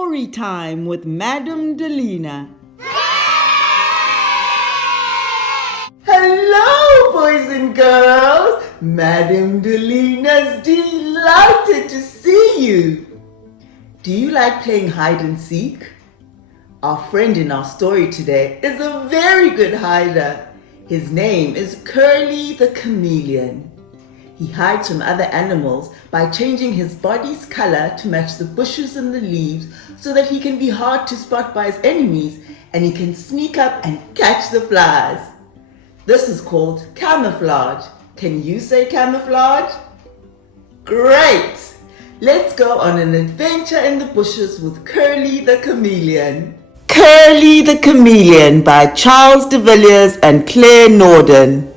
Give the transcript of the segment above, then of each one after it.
story time with Madame Delina. Hello, boys and girls. Madame Delina's delighted to see you. Do you like playing hide and seek? Our friend in our story today is a very good hider. His name is Curly the Chameleon. He hides from other animals by changing his body's color to match the bushes and the leaves so that he can be hard to spot by his enemies and he can sneak up and catch the flies. This is called camouflage. Can you say camouflage? Great! Let's go on an adventure in the bushes with Curly the Chameleon. Curly the Chameleon by Charles de Villiers and Claire Norden.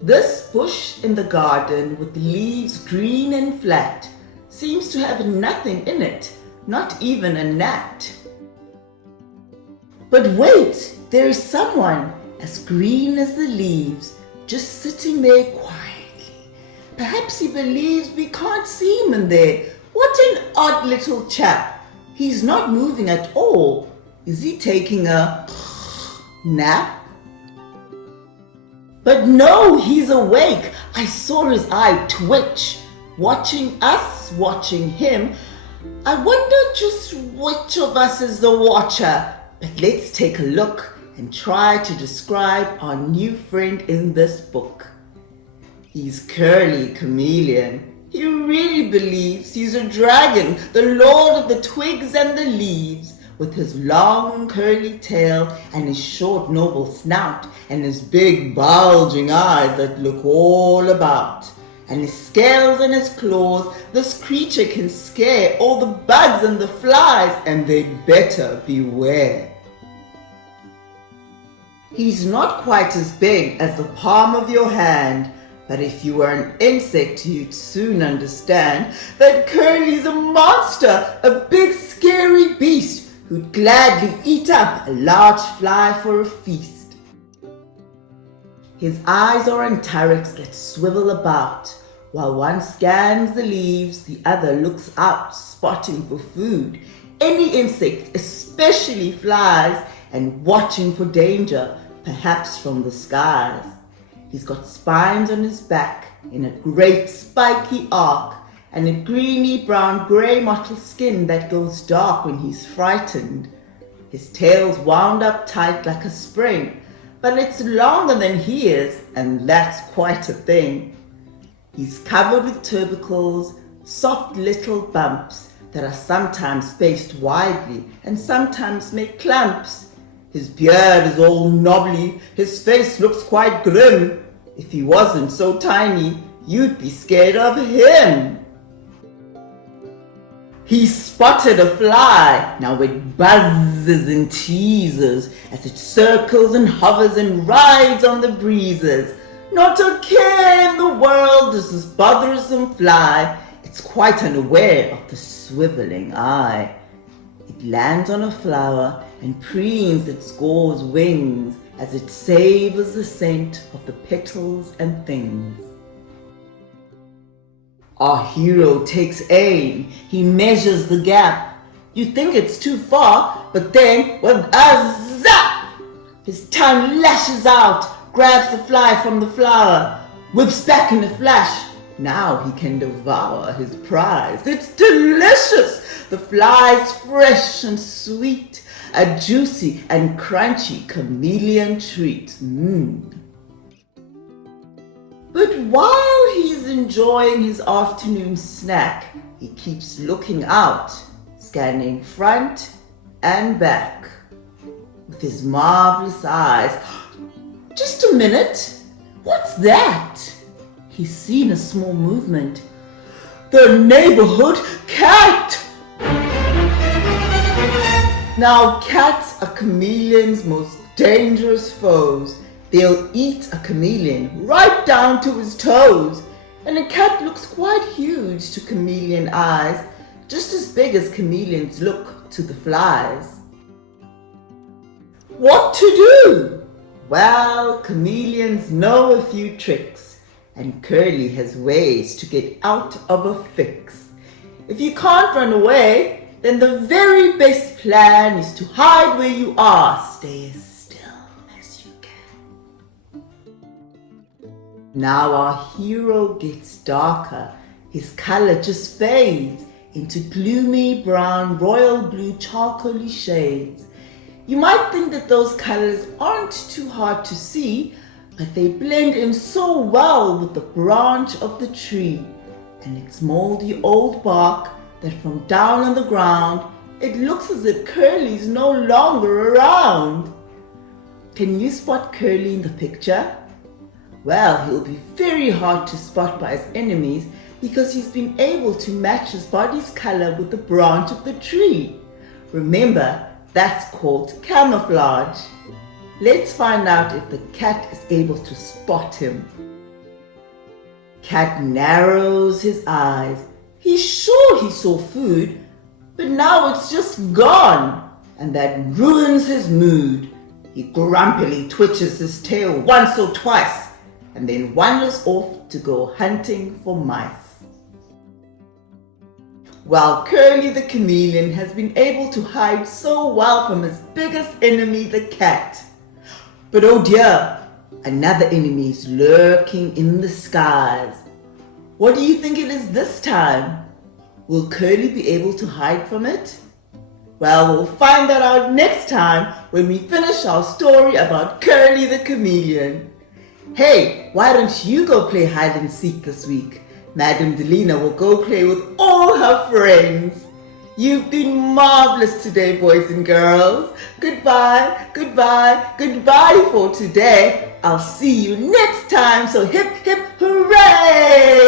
This bush in the garden with leaves green and flat seems to have nothing in it, not even a gnat. But wait, there is someone as green as the leaves, just sitting there quietly. Perhaps he believes we can't see him in there. What an odd little chap. He's not moving at all. Is he taking a nap? But no, he's awake. I saw his eye twitch, watching us, watching him. I wonder just which of us is the watcher. But let's take a look and try to describe our new friend in this book. He's Curly Chameleon. He really believes he's a dragon, the lord of the twigs and the leaves, with his long curly tail and his short noble snout and his big bulging eyes that look all about. And his scales and his claws, this creature can scare all the bugs and the flies, and they'd better beware. He's not quite as big as the palm of your hand, but if you were an insect, you'd soon understand that Curly's a monster, a big scary beast who'd gladly eat up a large fly for a feast. His eyes are on turrets that swivel about. While one scans the leaves, the other looks out, spotting for food. Any insect, especially flies, and watching for danger, perhaps from the skies. He's got spines on his back in a great spiky arc and a greeny brown grey mottled skin that goes dark when he's frightened. His tail's wound up tight like a spring, but it's longer than he is, and that's quite a thing. He's covered with tubercles, soft little bumps that are sometimes spaced widely and sometimes make clumps. His beard is all knobbly, his face looks quite grim. If he wasn't so tiny, you'd be scared of him. He spotted a fly. Now it buzzes and teases as it circles and hovers and rides on the breezes. Not a care in the world does this bothersome fly. It's quite unaware of the swiveling eye. It lands on a flower and preens its gauze wings as it savors the scent of the petals and things. Our hero takes aim. He measures the gap. You think it's too far, but then with a zap, his tongue lashes out, grabs the fly from the flower, whips back in a flash. Now he can devour his prize. It's delicious. The fly's fresh and sweet, a juicy and crunchy chameleon treat. But while he's enjoying his afternoon snack, he keeps looking out, scanning front and back with his marvelous eyes. Just a minute, what's that? He's seen a small movement. The neighborhood cat! Now, cats are chameleon's most dangerous foes. They'll eat a chameleon right down to his toes. And a cat looks quite huge to chameleon eyes, just as big as chameleons look to the flies. What to do? Well, chameleons know a few tricks, and Curly has ways to get out of a fix. If you can't run away, then the very best plan is to hide where you are. Stay as still as you can. Now our hero gets darker. His color just fades into gloomy brown, royal blue, charcoaly shades. You might think that those colors aren't too hard to see, but they blend in so well with the branch of the tree and its moldy old bark that from down on the ground, it looks as if Curly's no longer around. Can you spot Curly in the picture? Well, he'll be very hard to spot by his enemies because he's been able to match his body's color with the branch of the tree. Remember, that's called camouflage. Let's find out if the cat is able to spot him. Cat narrows his eyes. He's sure he saw food, but now it's just gone, and that ruins his mood. He grumpily twitches his tail once or twice, and then wanders off to go hunting for mice. While Curly the chameleon has been able to hide so well from his biggest enemy, the cat. But oh dear, another enemy is lurking in the skies. What do you think it is this time? Will Curly be able to hide from it? Well, we'll find that out next time when we finish our story about Curly the chameleon. Hey, why don't you go play hide and seek this week? Madam Delina will go play with all her friends. You've been marvelous today, boys and girls. Goodbye, goodbye, goodbye for today. I'll see you next time, so hip, hip, hooray!